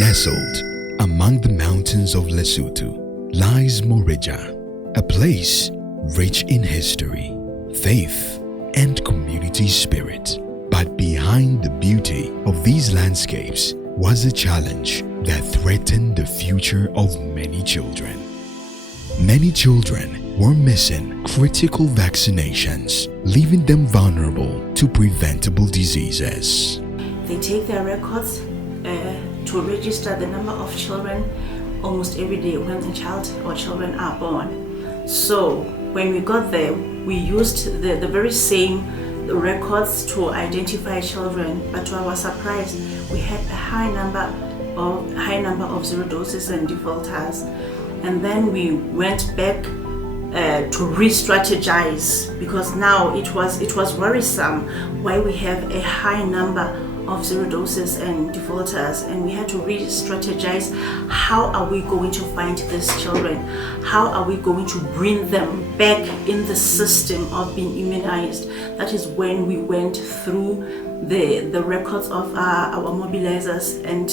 Nestled among the mountains of Lesotho lies Morija, a place rich in history, faith, and community spirit. But behind the beauty of these landscapes was a challenge that threatened the future of many children. Many children were missing critical vaccinations, leaving them vulnerable to preventable diseases. They take their records to register the number of children almost every day when a child or children are born. So when we got there, we used the very same records to identify children, but to our surprise, we had a high number of zero doses and defaulters. And then we went back to re-strategize, because now it was worrisome why we have a high number of zero doses and defaulters, and we had to re-strategize. How are we going to find these children? How are we going to bring them back in the system of being immunized? That is when we went through the records of our mobilizers and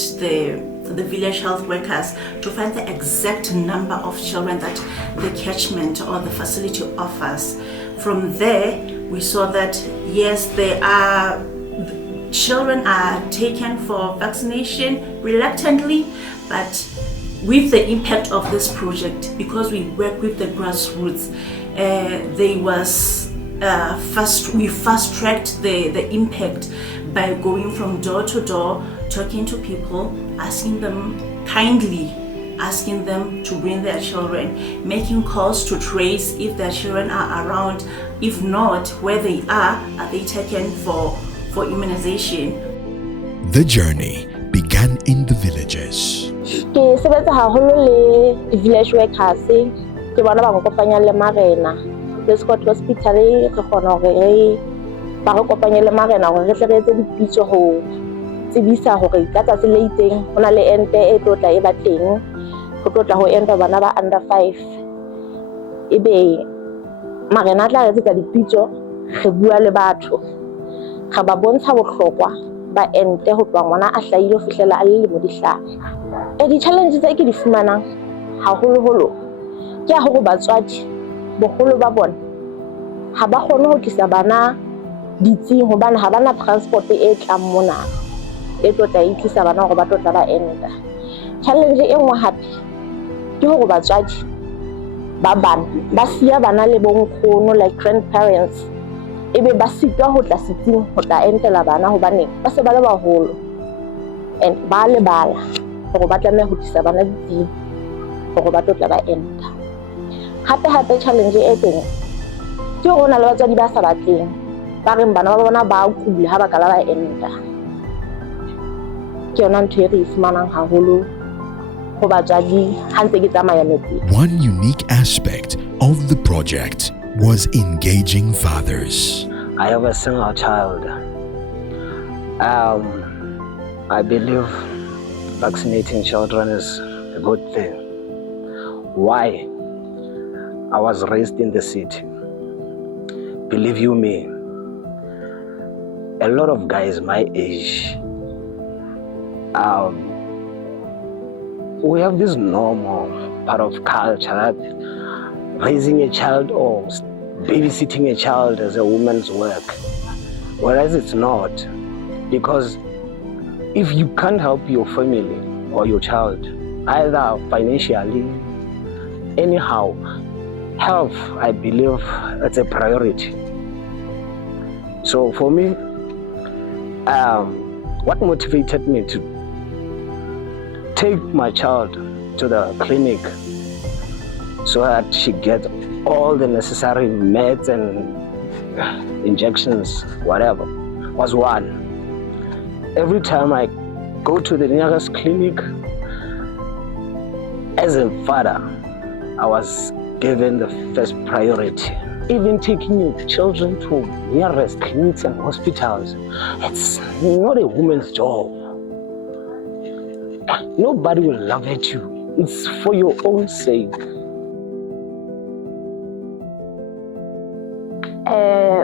the village health workers to find the exact number of children that the catchment or the facility offers. From there, we saw that yes, children are taken for vaccination reluctantly, but with the impact of this project, because we work with the grassroots, we fast-tracked the impact by going from door to door, talking to people, asking them to bring their children, making calls to trace if their children are around. If not, where they are they taken for immunization? The journey began in the villages. Ke sebetsa haholo le village workers, ke bona ba kopanya le marena le Scott Hospital, re kgona hore ba re kopanya le marena hore re tle re etse dipitso ho tsebisa hore ka tsatsi le itseng hona le ente e tlotla e ba teng, ho tlotla ho enta bana ba under 5. Ebe marena tla re tsa dipitso, re bua le batho, ga ba bontsha bohlokwa ba ente ho tloha ngwana a hlahile ho fihlela a le lemo di hlano. Di-challenges tse ke di fumanang haholoholo ke ya hore batswadi boholo ba bona ha ba kgone ho tlisa bana ditsing hobane ha bana transport e tlang mona e tlotla e tlisa bana hore ba tlotla ba enta. Challenge e nngwe hape ke hore batswadi ba bana ba siya bana le bonkgono, like grandparents, ebe ba sitwa ho tla sitsing ho tla entela bana hobane ba se ba le baholo, and ba lebala hore ba tlameha ho tlisa bana ditsing hore ba tlotla ba enta. Hape challenge e teng ke hore na le batswadi ba sa batleng, ba reng bana ba bona ba kula ha ba ka la ba enta. Ke yona ntho e re fumanang haholo ho batswadi ha ntse ke tsamaya metse. One unique aspect of the project was engaging fathers. I have a single child. I believe vaccinating children is a good thing. Why? I was raised in the city. Believe you me, a lot of guys my age, we have this normal part of culture that raising a child or babysitting a child as a woman's work, whereas it's not. Because if you can't help your family or your child, either financially, anyhow, health, I believe it's a priority. So for me, what motivated me to take my child to the clinic so that she gets all the necessary meds and injections, whatever, was one. Every time I go to the nearest clinic, as a father, I was given the first priority. Even taking your children to nearest clinics and hospitals, it's not a woman's job. Nobody will laugh at you. It's for your own sake.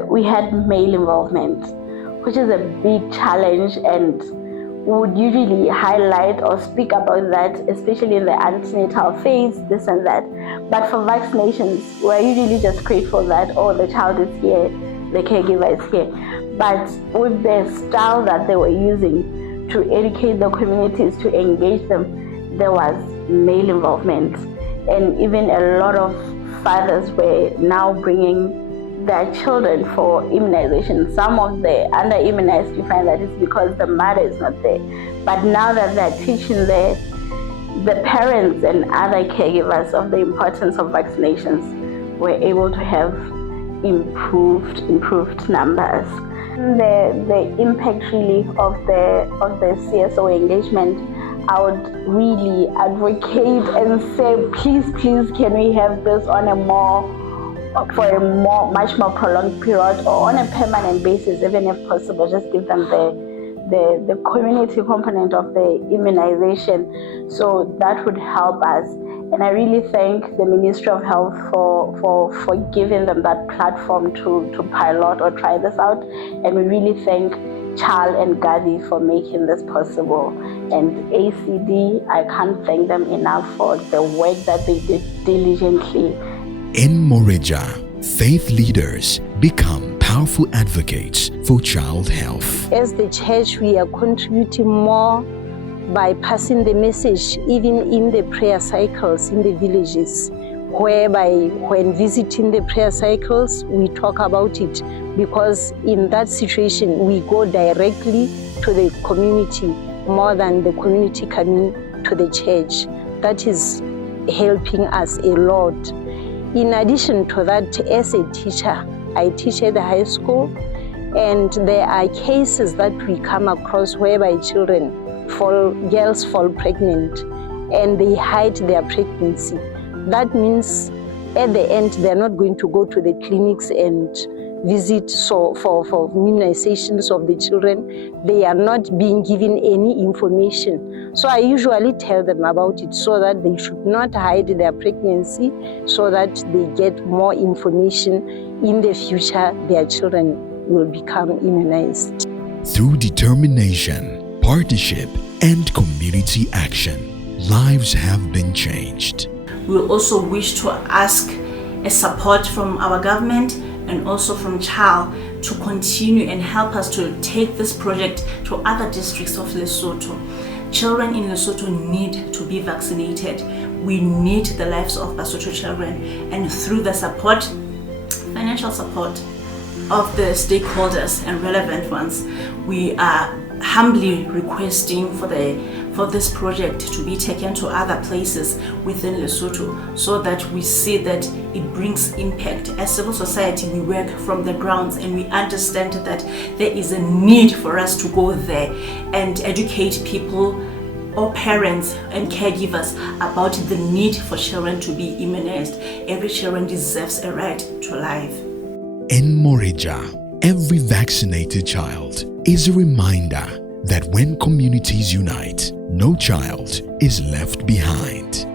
We had male involvement, which is a big challenge, and would usually highlight or speak about that, especially in the antenatal phase, this and that. But for vaccinations, we're usually just grateful that, oh, the child is here, the caregiver is here. But with the style that they were using to educate the communities, to engage them, there was male involvement. And even a lot of fathers were now bringing their children for immunization. Some of the under-immunized, you find that it's because the mother is not there. But now that they're teaching the parents and other caregivers of the importance of vaccinations, we're able to have improved numbers. The impact really of the CSO engagement, I would really advocate and say, please, can we have this on much more prolonged period, or on a permanent basis, even if possible. Just give them the community component of the immunization, so that would help us. And I really thank the Ministry of Health for giving them that platform to pilot or try this out. And we really thank Charles and Gavi for making this possible. And ACD, I can't thank them enough for the work that they did diligently. In Moreja, faith leaders become powerful advocates for child health. As the church, we are contributing more by passing the message, even in the prayer cycles in the villages, whereby when visiting the prayer cycles, we talk about it, because in that situation, we go directly to the community more than the community coming to the church. That is helping us a lot. In addition to that, as a teacher, I teach at the high school, and there are cases that we come across whereby girls fall pregnant and they hide their pregnancy. That means at the end, they're not going to go to the clinics and visit for immunizations of the children. They are not being given any information. So I usually tell them about it, so that they should not hide their pregnancy, so that they get more information. In the future, their children will become immunized. Through determination, partnership, and community action, lives have been changed. We also wish to ask a support from our government and also from CHAL to continue and help us to take this project to other districts of Lesotho. Children in Lesotho need to be vaccinated. We need the lives of Basotho children, and through the support, financial support of the stakeholders and relevant ones, we are humbly requesting for this project to be taken to other places within Lesotho, so that we see that it brings impact. As civil society, we work from the grounds, and we understand that there is a need for us to go there and educate people or parents and caregivers about the need for children to be immunized. Every child deserves a right to life. In Moreja, every vaccinated child is a reminder that when communities unite, no child is left behind.